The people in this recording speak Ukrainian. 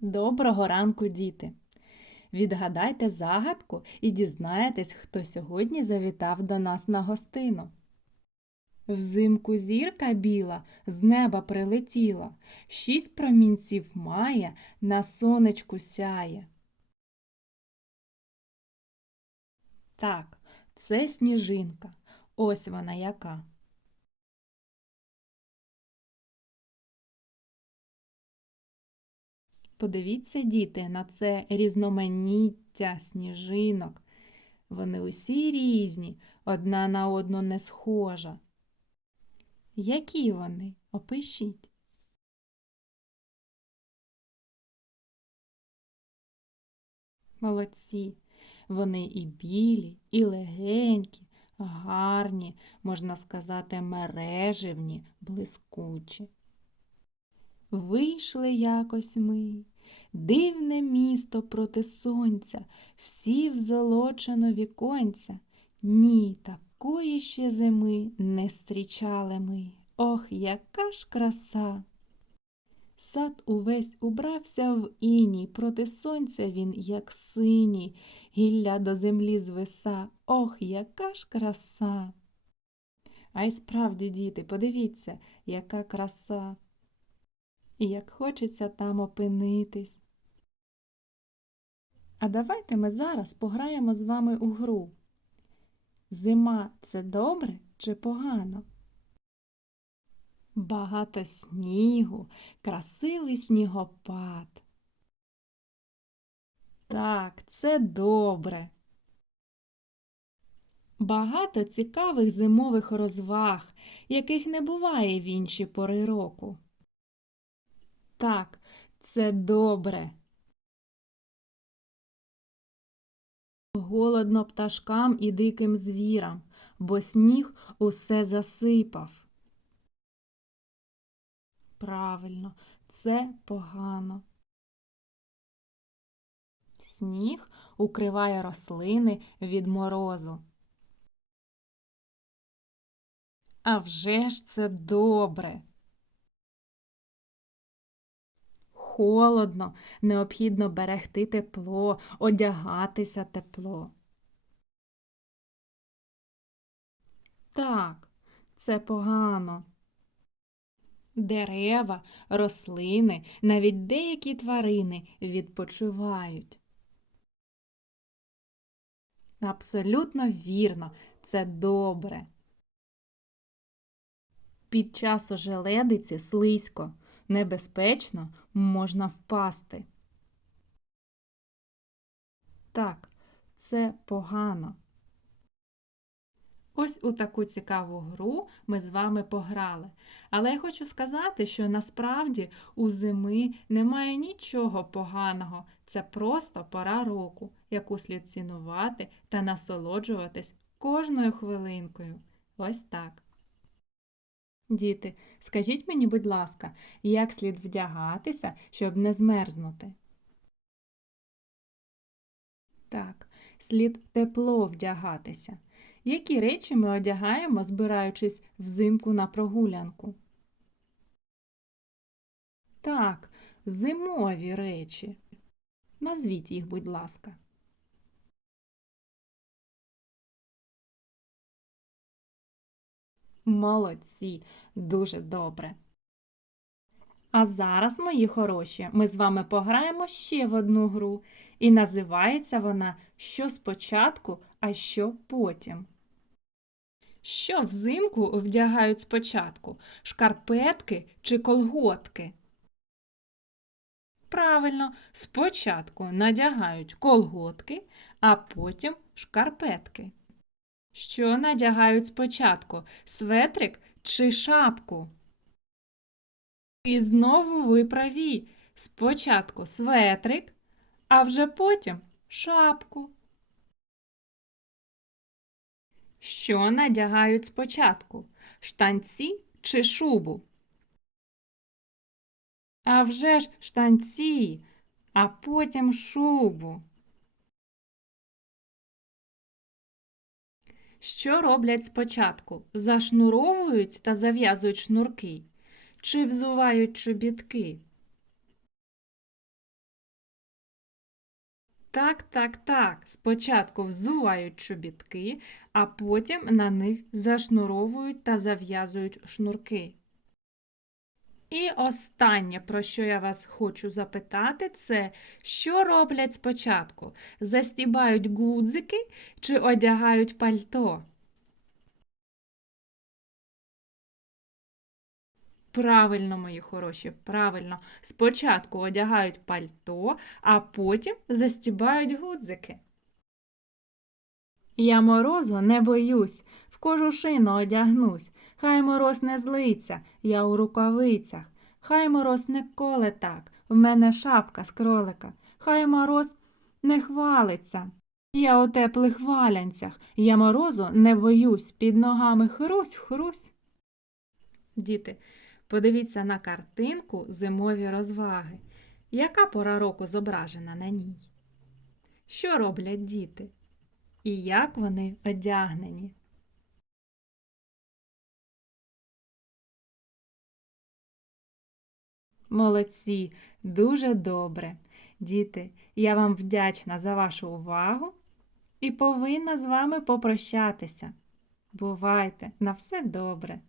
Доброго ранку, діти! Відгадайте загадку і дізнаєтесь, хто сьогодні завітав до нас на гостину. Взимку зірка біла з неба прилетіла, шість промінців має, на сонечку сяє. Так, це сніжинка. Ось вона яка. Подивіться, діти, на це різноманіття сніжинок. Вони усі різні, одна на одну не схожа. Які вони? Опишіть. Молодці. Вони і білі, і легенькі, гарні, можна сказати, мереживні, блискучі. Вийшли якось ми, дивне місто проти сонця, всі в золочено віконця. Ні, такої ще зими не зустрічали ми. Ох, яка ж краса! Сад увесь убрався в іній, проти сонця він, як синій, гілля до землі звиса. Ох, яка ж краса! А й справді, діти, подивіться, яка краса! І як хочеться там опинитись. А давайте ми зараз пограємо з вами у гру. Зима це добре чи погано? Багато снігу, красивий снігопад. Так, це добре. Багато цікавих зимових розваг, яких не буває в інші пори року. Так, це добре. Голодно пташкам і диким звірам, бо сніг усе засипав. Правильно, це погано. Сніг укриває рослини від морозу. А вже ж це добре. Холодно, необхідно берегти тепло, одягатися тепло. Так, це погано. Дерева, рослини, навіть деякі тварини відпочивають. Абсолютно вірно, це добре. Під час ожеледиці слизько, небезпечно можна впасти. Так, це погано. Ось у таку цікаву гру ми з вами пограли. Але я хочу сказати, що насправді у зими немає нічого поганого. Це просто пора року, яку слід цінувати та насолоджуватись кожною хвилинкою. Ось так. Діти, скажіть мені, будь ласка, як слід вдягатися, щоб не змерзнути? Так, слід тепло вдягатися. Які речі ми одягаємо, збираючись взимку на прогулянку? Так, зимові речі. Назвіть їх, будь ласка. Молодці, дуже добре. А зараз, мої хороші, ми з вами пограємо ще в одну гру, і називається вона Що спочатку, а що потім. Що взимку вдягають спочатку? Шкарпетки чи колготки? Правильно, спочатку надягають колготки, а потім шкарпетки. Що надягають спочатку? Светрик чи шапку? І знову ви праві. Спочатку светрик, а вже потім шапку. Що надягають спочатку? Штанці чи шубу? А вже ж штанці, а потім шубу. Що роблять спочатку? Зашнуровують та зав'язують шнурки, чи взувають чобітки? Так, так, так. Спочатку взувають чобітки, а потім на них зашнуровують та зав'язують шнурки. І останнє, про що я вас хочу запитати, це що роблять спочатку? Застібають гудзики чи одягають пальто? Правильно, мої хороші, правильно. Спочатку одягають пальто, а потім застібають гудзики. Я морозу не боюсь, в кожушину одягнусь. Хай мороз не злиться, я у рукавицях. Хай мороз не коле так, в мене шапка з кролика. Хай мороз не хвалиться. Я у теплих валянцях, я морозу не боюсь, під ногами хрусь-хрусь. Діти, подивіться на картинку зимові розваги. Яка пора року зображена на ній? Що роблять діти? І як вони одягнені? Молодці, дуже добре. Діти, я вам вдячна за вашу увагу і повинна з вами попрощатися. Бувайте, на все добре!